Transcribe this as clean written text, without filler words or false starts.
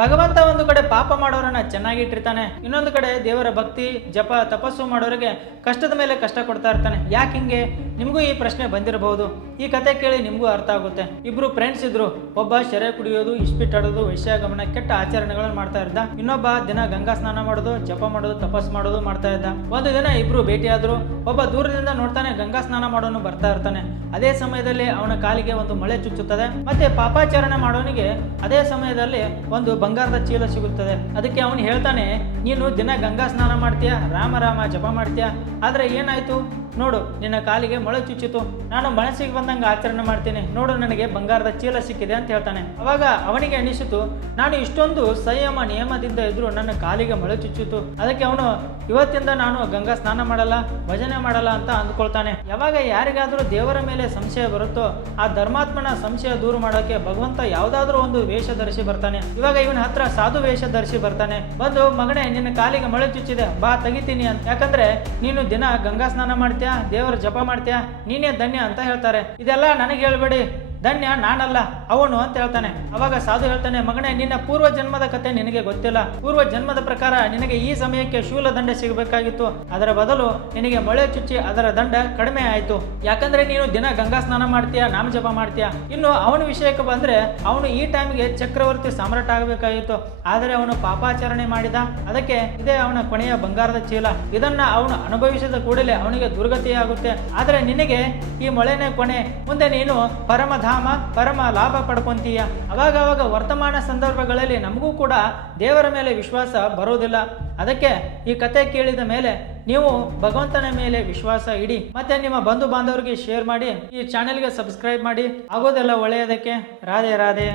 ಭಗವಂತ ಒಂದು ಕಡೆ ಪಾಪ ಮಾಡೋರನ್ನ ಚೆನ್ನಾಗಿ ಇಟ್ಟಿರ್ತಾನೆ, ಇನ್ನೊಂದು ಕಡೆ ದೇವರ ಭಕ್ತಿ ಜಪ ತಪಸ್ಸು ಮಾಡೋರಿಗೆ ಕಷ್ಟದ ಮೇಲೆ ಕಷ್ಟ ಕೊಡ್ತಾ ಇರ್ತಾನೆ. ಯಾಕೆ ಹಿಂಗೆ? ನಿಮಗೂ ಈ ಪ್ರಶ್ನೆ ಬಂದಿರಬಹುದು. ಈ ಕತೆ ಕೇಳಿ ನಿಮಗೂ ಅರ್ಥ ಆಗುತ್ತೆ. ಇಬ್ರು ಫ್ರೆಂಡ್ಸ್ ಇದ್ರು. ಒಬ್ಬ ಶೆರೆ ಕುಡಿಯೋದು, ಇಸ್ಪಿಟ್ ಆಡೋದು, ವೈಶ್ಯಾಗಮನ, ಕೆಟ್ಟ ಆಚರಣೆಗಳನ್ನು ಮಾಡ್ತಾ ಇದ್ದ. ಇನ್ನೊಬ್ಬ ದಿನ ಗಂಗಾ ಸ್ನಾನ ಮಾಡೋದು, ಜಪ ಮಾಡೋದು, ತಪಸ್ ಮಾಡೋದು ಮಾಡ್ತಾ ಇದ್ದ. ಒಂದು ದಿನ ಇಬ್ರು ಭೇಟಿಯಾದ್ರು. ಒಬ್ಬ ದೂರದಿಂದ ನೋಡ್ತಾನೆ, ಗಂಗಾ ಸ್ನಾನ ಮಾಡೋನು ಬರ್ತಾ ಇರ್ತಾನೆ. ಅದೇ ಸಮಯದಲ್ಲಿ ಅವನ ಕಾಲಿಗೆ ಒಂದು ಮಳೆ ಚುಚ್ಚುತ್ತದೆ. ಮತ್ತೆ ಪಾಪಾಚರಣೆ ಮಾಡೋನಿಗೆ ಅದೇ ಸಮಯದಲ್ಲಿ ಒಂದು ಬಂಗಾರದ ಚೀಲ ಸಿಗುತ್ತದೆ. ಅದಕ್ಕೆ ಅವನು ಹೇಳ್ತಾನೆ, ನೀನು ದಿನ ಗಂಗಾ ಸ್ನಾನ ಮಾಡ್ತೀಯ, ರಾಮ ರಾಮ ಜಪ ಮಾಡ್ತೀಯ, ಆದ್ರೆ ಏನಾಯ್ತು ನೋಡು, ನಿನ್ನ ಕಾಲಿಗೆ ಮೊಳೆ ಚುಚ್ಚಿತು. ನಾನು ಮನಸ್ಸಿಗೆ ಬಂದಂಗೆ ಆಚರಣೆ ಮಾಡ್ತೀನಿ, ನೋಡು ನನಗೆ ಬಂಗಾರದ ಚೀಲ ಸಿಕ್ಕಿದೆ ಅಂತ ಹೇಳ್ತಾನೆ. ಅವಾಗ ಅವನಿಗೆ ಅನಿಸಿತು, ನಾನು ಇಷ್ಟೊಂದು ಸಂಯಮ ನಿಯಮದಿಂದ ಇದ್ರು ನನ್ನ ಕಾಲಿಗೆ ಮೊಳೆ ಚುಚ್ಚಿತು. ಅದಕ್ಕೆ ಅವನು ಇವತ್ತಿಂದ ನಾನು ಗಂಗಾ ಸ್ನಾನ ಮಾಡಲ್ಲ, ಭಜನೆ ಮಾಡಲ್ಲ ಅಂತ ಅಂದ್ಕೊಳ್ತಾನೆ. ಯಾವಾಗ ಯಾರಿಗಾದ್ರೂ ದೇವರ ಮೇಲೆ ಸಂಶಯ ಬರುತ್ತೋ ಆ ಧರ್ಮಾತ್ಮನ ಸಂಶಯ ದೂರ ಮಾಡೋಕೆ ಭಗವಂತ ಯಾವ್ದಾದ್ರೂ ಒಂದು ವೇಷ ಧರಿಸಿ ಬರ್ತಾನೆ. ಇವಾಗ ಇವನ ಹತ್ರ ಸಾಧು ವೇಷ ಧರಿಸಿ ಬರ್ತಾನೆ. ಬಂದು, ಮಗನೇ ನಿನ್ನ ಕಾಲಿಗೆ ಮೊಳೆ ಚುಚ್ಚಿದೆ, ಬಾ ತೆಗಿತೀನಿ ಅಂತ. ಯಾಕಂದ್ರೆ ನೀನು ದಿನ ಗಂಗಾ ಸ್ನಾನ ಮಾಡ್ತೀಯಾ, ದೇವರ ಜಪ ಮಾಡ್ತೀಯಾ, ನೀನೇ ಧನ್ಯ ಅಂತ ಹೇಳ್ತಾರೆ. ಇದೆಲ್ಲ ನನಗೆ ಹೇಳ್ಬೇಡಿ, ಧನ್ಯ ನಾನಲ್ಲ ಅವನು ಅಂತ ಹೇಳ್ತಾನೆ. ಅವಾಗ ಸಾಧು ಹೇಳ್ತಾನೆ, ಮಗನೇ ನಿನ್ನ ಪೂರ್ವ ಜನ್ಮದ ಕತೆ ನಿನಗೆ ಗೊತ್ತಿಲ್ಲ. ಪೂರ್ವ ಜನ್ಮದ ಪ್ರಕಾರ ನಿನಗೆ ಈ ಸಮಯಕ್ಕೆ ಶೂಲ ದಂಡ ಸಿಗಬೇಕಾಗಿತ್ತು, ಅದರ ಬದಲು ನಿನಗೆ ಮೊಳೆ ಚುಚ್ಚಿ ಅದರ ದಂಡ ಕಡಿಮೆ ಆಯ್ತು. ಯಾಕಂದ್ರೆ ನೀನು ದಿನ ಗಂಗಾ ಸ್ನಾನ ಮಾಡ್ತೀಯಾ, ನಾಮ ಜಪ ಮಾಡ್ತೀಯಾ. ಇನ್ನು ಅವನ ವಿಷಯಕ್ಕೆ ಬಂದ್ರೆ, ಅವನು ಈ ಟೈಮ್ಗೆ ಚಕ್ರವರ್ತಿ ಸಾಮ್ರಾಟ ಆಗಬೇಕಾಗಿತ್ತು, ಆದರೆ ಅವನು ಪಾಪಾಚರಣೆ ಮಾಡಿದ. ಅದಕ್ಕೆ ಇದೇ ಅವನ ಕೊನೆಯ ಬಂಗಾರದ ಚೀಲ. ಇದನ್ನ ಅವನು ಅನುಭವಿಸಿದ ಕೂಡಲೇ ಅವನಿಗೆ ದುರ್ಗತಿಯಾಗುತ್ತೆ. ಆದ್ರೆ ನಿನಗೆ ಈ ಮೊಳೆನೇ ಕೊನೆ, ಮುಂದೆ ನೀನು ಪರಮಧಾಮ ಪರಮ ಲಾಭ ಪಡ್ಕೊಂತೀಯ. ಅವಾಗ ವರ್ತಮಾನ ಸಂದರ್ಭಗಳಲ್ಲಿ ನಮಗೂ ಕೂಡ ದೇವರ ಮೇಲೆ ವಿಶ್ವಾಸ ಬರೋದಿಲ್ಲ. ಅದಕ್ಕೆ ಈ ಕತೆ ಕೇಳಿದ ಮೇಲೆ ನೀವು ಭಗವಂತನ ಮೇಲೆ ವಿಶ್ವಾಸ ಇಡಿ. ಮತ್ತೆ ನಿಮ್ಮ ಬಂಧು ಬಾಂಧವರಿಗೆ ಶೇರ್ ಮಾಡಿ, ಈ ಚಾನೆಲ್ಗೆ ಸಬ್ಸ್ಕ್ರೈಬ್ ಮಾಡಿ. ಆಗೋದೆಲ್ಲ ಒಳ್ಳೆಯದಕ್ಕೆ. ರಾಧೆ ರಾಧೆ.